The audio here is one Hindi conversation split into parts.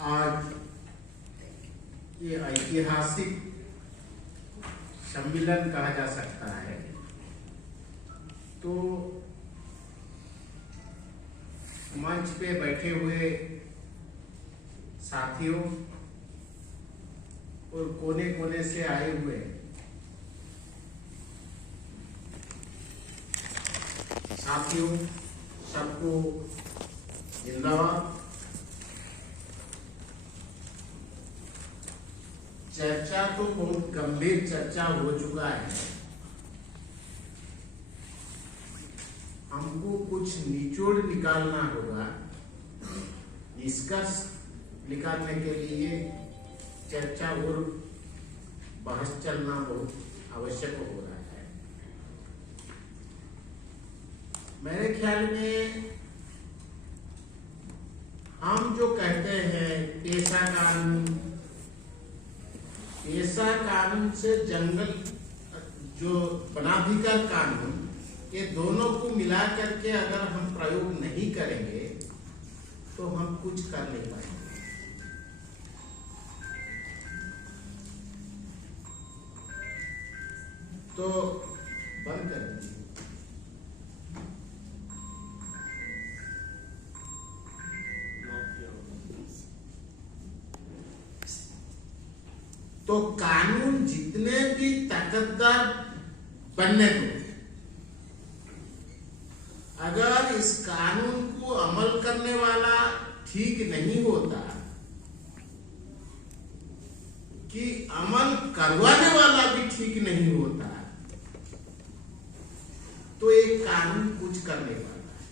आज ये ऐतिहासिक सम्मेलन कहा जा सकता है। तो मंच पे बैठे हुए साथियों और कोने कोने से आए हुए साथियों, सबको जिंदाबाद। चर्चा तो बहुत गंभीर चर्चा हो चुका है। हमको कुछ निचोड़ निकालना होगा। निष्कर्ष निकालने के लिए चर्चा और बहस चलना बहुत आवश्यक हो रहा है। मेरे ख्याल में हम जो कहते हैं पेशा कानून से जंगल जो वनाधिकार कानून, ये दोनों को मिला करके अगर हम प्रयोग नहीं करेंगे तो हम कुछ कर नहीं पाएंगे। तो बंद कर दीजिए। तो कानून जितने भी ताकतवर बनने को, अगर इस कानून को अमल करने वाला ठीक नहीं होता कि अमल करवाने वाला भी ठीक नहीं होता, तो एक कानून कुछ करने वाला है।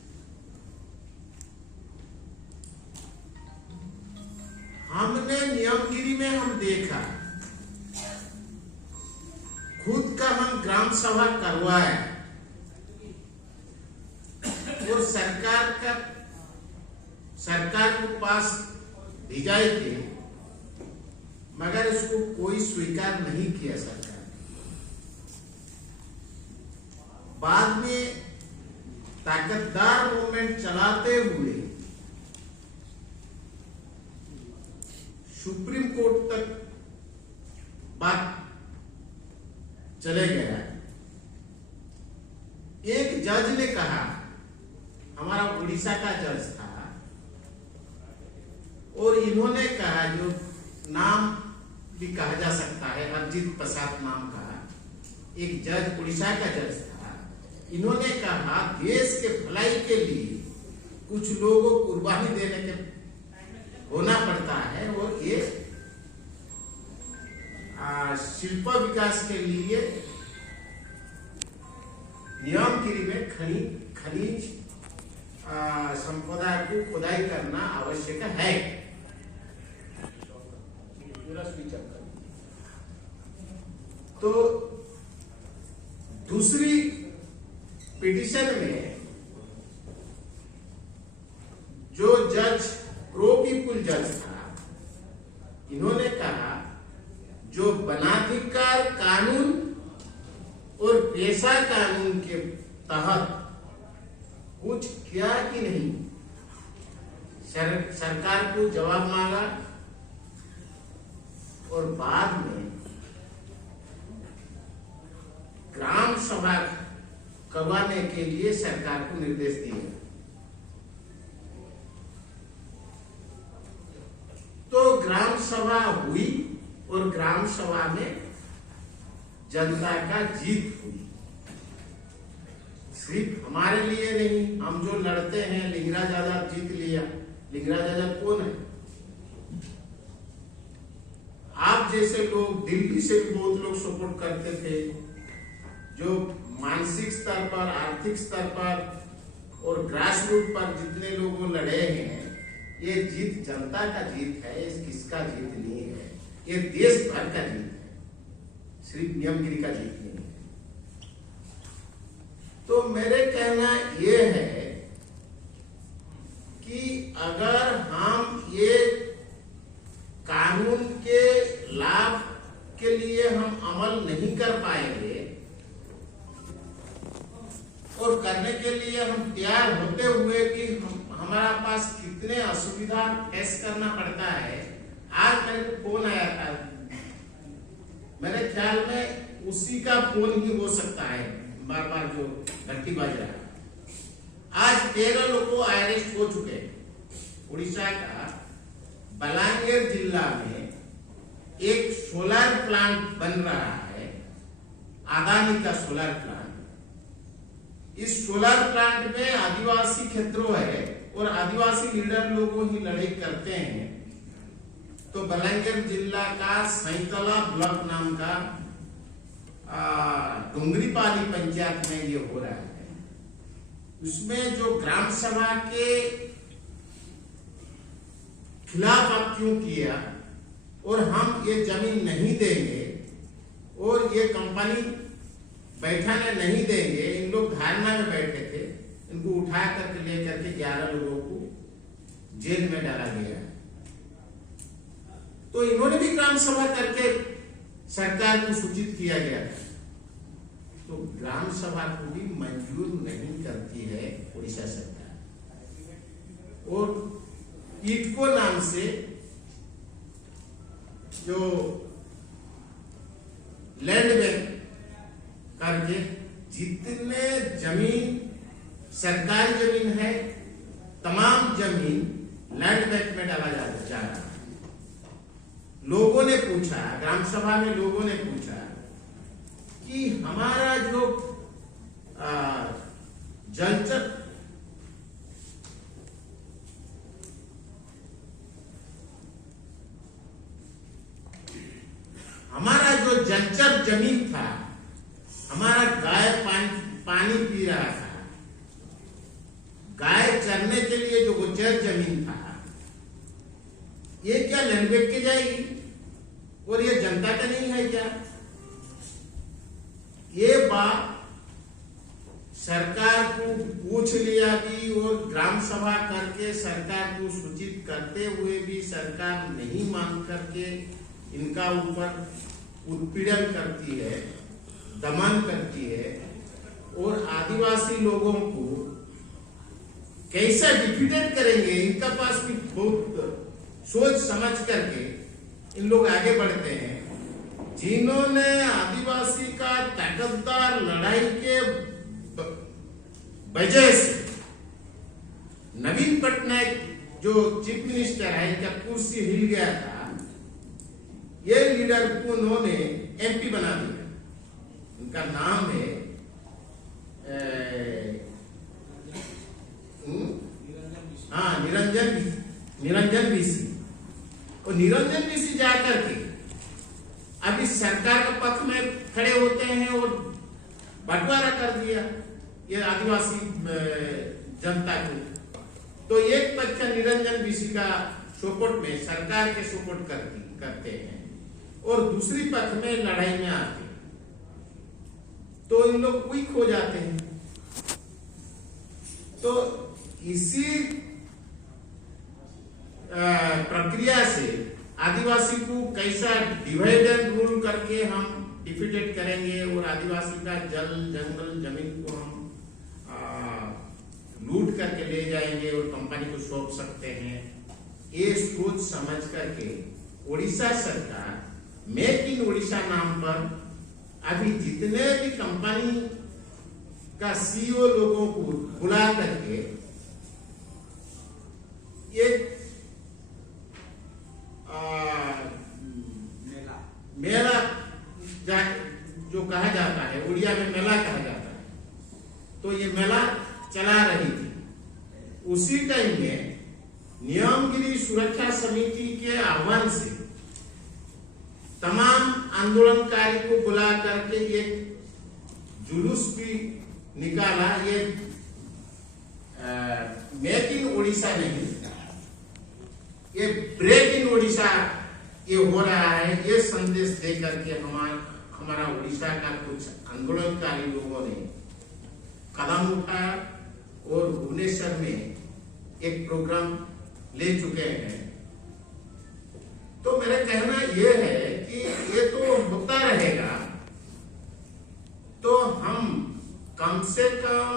हमने नियमगिरी में हम देखा, खुद का हम ग्राम सभा करवाए और सरकार को पास भेजाए थे, मगर इसको कोई स्वीकार नहीं किया सरकार ने। बाद में ताकतदार मूवमेंट चलाते हुए सुप्रीम कोर्ट तक बात चले गया। एक जज ने कहा, हमारा उड़ीसा का जज था, और इन्होंने कहा, जो नाम भी कहा जा सकता है, अरजीत प्रसाद नाम का एक जज, उड़ीसा का जज था। इन्होंने कहा देश के भलाई के लिए कुछ लोगों को कुर्बानी देने के होना पड़ता है, और ये शिल्प विकास के लिए नियमगिरी में खनिज संपदा को खुदाई करना आवश्यक है। तो दूसरी पिटीशन में जो जज प्रो पीपुल जज था, इन्होंने कहा जो वनाधिकार कानून और पेशा कानून के तहत कुछ किया कि नहीं, सरकार को जवाब मांगा, और बाद में ग्राम सभा करवाने के लिए सरकार को निर्देश दिया। तो ग्राम सभा हुई और ग्राम सभा में जनता का जीत हुई। सिर्फ हमारे लिए नहीं, हम जो लड़ते हैं, लिंगराज आजाद जीत लिया। लिंगराज आजाद कौन है? आप जैसे लोग, दिल्ली से भी बहुत लोग सपोर्ट करते थे, जो मानसिक स्तर पर, आर्थिक स्तर पर और ग्रास रूट पर जितने लोगों लड़े हैं, ये जीत जनता का जीत है, इस किसका जीत नहीं है, ये देश भर का जीत है, सिर्फ नियमगिरी का जीत नहीं है। तो मेरे कहना ये है कि अगर हम ये कानून के लाभ के लिए हम अमल नहीं कर पाएंगे, और करने के लिए हम तैयार होते हुए भी हमारा पास कितने असुविधा फेस करना पड़ता है। आज मेरे को फोन आया था, मेरे ख्याल में उसी का फोन ही हो सकता है, बार बार जो घंटी बज रहा है। आज 13 लोग को अरेस्ट हो चुके हैं। उड़ीसा का बलांगीर जिला में एक सोलर प्लांट बन रहा है, अदानी का सोलर प्लांट। इस सोलर प्लांट में आदिवासी क्षेत्रों है और आदिवासी लीडर लोगों ही लड़ाई करते हैं। तो बलांगीर जिला का सैतला ब्लॉक नाम का डोंगरीपाली पंचायत में ये हो रहा है। उसमें जो ग्राम सभा के खिलाफ आप क्यों किया और हम ये जमीन नहीं देंगे और ये कंपनी बैठाने नहीं देंगे, इन लोग धारणा में बैठे थे। इनको उठा करके लेकर के 11 लोगों को जेल में डाला गया। तो इन्होंने भी ग्राम सभा करके सरकार को सूचित किया गया। तो ग्राम सभा को भी मंजूर नहीं करती है उड़ीसा सरकार। और इटको नाम से जो लैंड बैंक करके जितने जमीन सरकारी जमीन है, तमाम जमीन लैंड बैंक में डाला जा रहा है। लोगों ने पूछा, ग्राम सभा में लोगों ने पूछा कि हमारा जो जलचर जमीन था, हमारा गाय पानी पी रहा था, गाय चरने के लिए जो गोचर जमीन था, ये क्या लैंड बैंक के जाएगी और ये जनता का नहीं है क्या? ये बात सरकार को पूछ लिया भी और ग्राम सभा करके सरकार को सूचित करते हुए भी सरकार नहीं मान करके इनका ऊपर उत्पीड़न करती है, दमन करती है और आदिवासी लोगों को कैसा डिफीटेड करेंगे, इनका पास भी बहुत सोच समझ करके इन लोग आगे बढ़ते हैं। जिन्होंने आदिवासी का ताकतदार लड़ाई के वजह से नवीन पटनायक जो चीफ मिनिस्टर है, इनका कुर्सी हिल गया था, ये लीडर को उन्होंने एमपी बना दिया। उनका नाम है निरंजन बीसी। और निरंजन बीसी जाकर के अभी सरकार के पक्ष में खड़े होते हैं और बंटवारा कर दिया ये आदिवासी जनता को। तो एक पक्ष निरंजन बीसी का सपोर्ट में सरकार के सपोर्ट करते हैं और दूसरी पक्ष में लड़ाई में आते हैं, तो इन लोग क्विक हो जाते हैं। तो इसी प्रक्रिया से आदिवासी को कैसा डिवाइड एंड रूल करके हम डिफीटेड करेंगे और आदिवासी का जल जंगल जमीन को हम लूट करके ले जाएंगे और कंपनी को सौंप सकते हैं, ये सोच समझ करके उड़ीसा सरकार मेक इन उड़ीसा नाम पर अभी जितने भी कंपनी का सीईओ लोगों को बुला करके एक मेला जो कहा जाता है, उड़िया में मेला कहा जाता है, तो ये मेला चला रही थी। उसी टाइम में नियमगिरी सुरक्षा समिति के आह्वान से तमाम आंदोलनकारी को बुला करके एक जुलूस भी निकाला। ये मेक इन उड़ीसा नहीं, ये ब्रेक इन उड़ीसा ये हो रहा है। ये संदेश दे करके हमारा उड़ीसा का कुछ आंदोलनकारी लोगों ने कदम उठाया और भुवनेश्वर में एक प्रोग्राम ले चुके हैं। तो मेरा कहना यह है कि ये तो होता रहेगा, तो हम कम से कम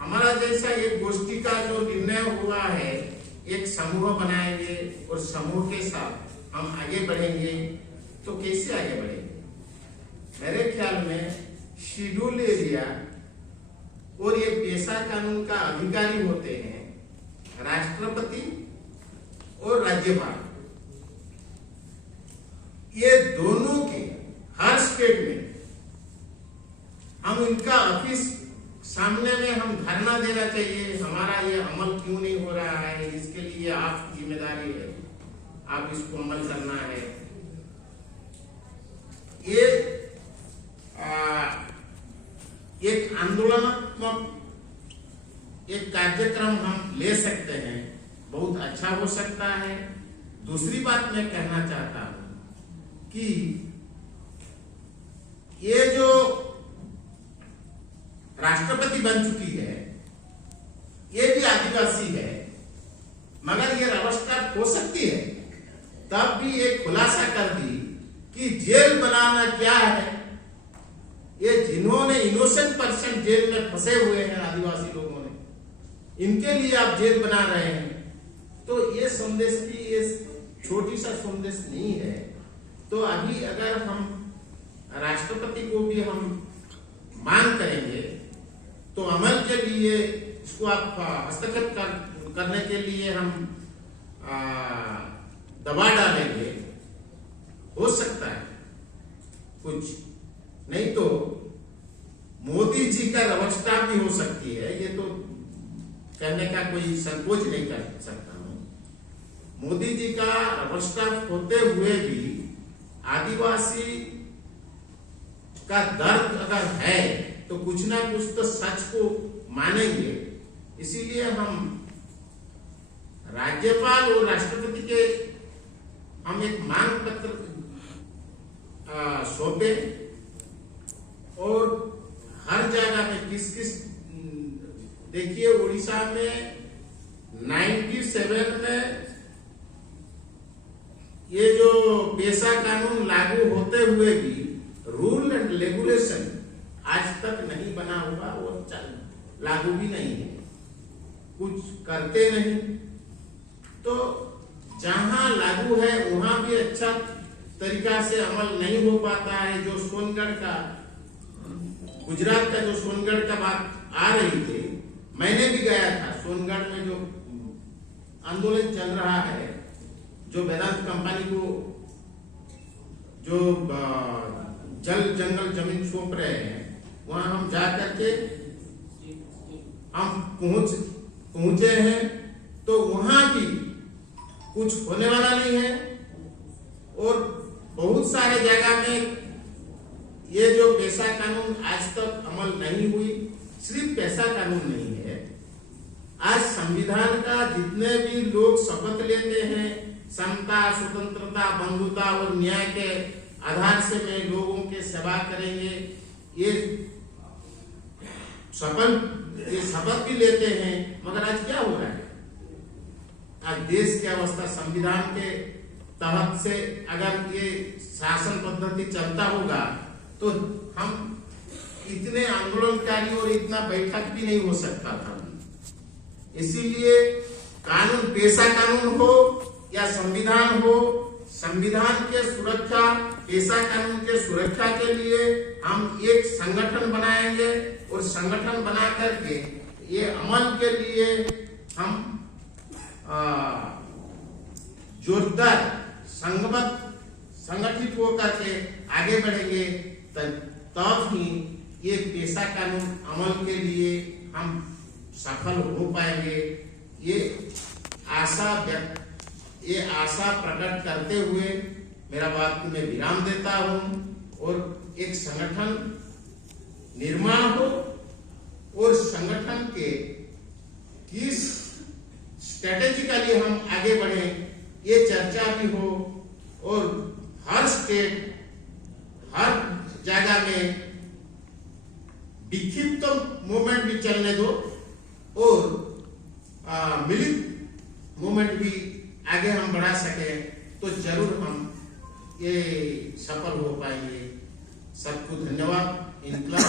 हमारा जैसा एक गोष्ठी का जो निर्णय हुआ है, एक समूह बनाएंगे और समूह के साथ हम आगे बढ़ेंगे, तो कैसे आगे बढ़ेंगे? मेरे ख्याल में शेड्यूल एरिया और ये पेशा कानून का अधिकारी होते हैं राष्ट्रपति और राज्यपाल। ये दोनों के हर स्टेट में हम इनका ऑफिस सामने में हम धरना देना चाहिए, हमारा ये अमल क्यों नहीं हो रहा है, इसके लिए आपकी जिम्मेदारी है, आप इसको अमल करना है। ये एक आंदोलनात्मक एक कार्यक्रम हम ले सकते हैं, बहुत अच्छा हो सकता है। दूसरी बात मैं कहना चाहता हूं कि ये जो राष्ट्रपति बन चुकी है, ये भी आदिवासी है, मगर ये रबर स्टाम्प हो सकती है। तब भी एक खुलासा कर दी कि जेल बनाना क्या है। ये जिन्होंने इनोसेंट पर्सन जेल में फंसे हुए हैं आदिवासी लोगों ने, इनके लिए आप जेल बना रहे हैं, तो ये संदेश भी ये छोटी सा संदेश नहीं है। तो अभी अगर हम राष्ट्रपति को भी हम मांग करेंगे, तो अमल के लिए इसको आप हस्तक्षेप करने के लिए हम दबाव डालेंगे, हो सकता है कुछ, नहीं तो मोदी जी का रबर स्टाम्प भी हो सकती है। ये तो कहने का कोई संकोच नहीं कर सकता हूं। मोदी जी का रबर स्टाम्प होते हुए भी आदिवासी का दर्द अगर है तो कुछ ना कुछ तो सच को मानेंगे। इसीलिए हम राज्यपाल और राष्ट्रपति के हम एक मांग पत्र सौंपे और हर जगह में किस देखिए, उड़ीसा में 97 में ये जो पेशा कानून लागू होते हुए भी रूल एंड रेगुलेशन आज तक नहीं बना हुआ और लागू भी नहीं है, कुछ करते नहीं। तो जहां लागू है वहां भी अच्छा तरीका से अमल नहीं हो पाता है। जो सोनगढ़ का, गुजरात का जो सोनगढ़ का बात आ रही थी, मैंने भी गया था। सोनगढ़ में जो आंदोलन चल रहा है, जो वेदांत कंपनी को जो जल जंगल जमीन सौंप रहे हैं, वहां हम जाकर के हम पहुंचे हैं, तो वहां भी कुछ होने वाला नहीं है। और बहुत सारे जगह में ये जो पेशा कानून आज तक अमल नहीं हुई, सिर्फ पेशा कानून नहीं है, आज संविधान का जितने भी लोग शपथ लेते हैं, समता, स्वतंत्रता, बंधुता और न्याय के आधार से मैं लोगों के सेवा करेंगे, ये शपथ भी लेते हैं, मगर आज क्या हो रहा है? आज देश की अवस्था संविधान के तहत से अगर ये शासन पद्धति चलता होगा तो हम इतने आंदोलनकारी और इतना बैठक भी नहीं हो सकता था। इसीलिए कानून, पेशा कानून हो या संविधान हो, संविधान के सुरक्षा, पेशा कानून के सुरक्षा के लिए हम एक संगठन बनाएंगे और संगठन बना करके ये अमल के लिए हम जोरदार संगठित होकर के आगे बढ़ेंगे। तब ही ये पेशा कानून अमल के लिए हम सफल हो पाएंगे। ये आशा प्रकट करते हुए मेरा बात को मैं विराम देता हूं और एक संगठन निर्माण हो और संगठन के किस स्ट्रेटेजिकली हम आगे बढ़े, ये चर्चा भी हो और हर स्टेट, हर जगह में विक्षिप्त मूवमेंट भी चलने दो और मिलित मूवमेंट भी आगे हम बढ़ा सके, तो जरूर हम ये सफल हो पाएंगे। सबको धन्यवाद। इनकलाब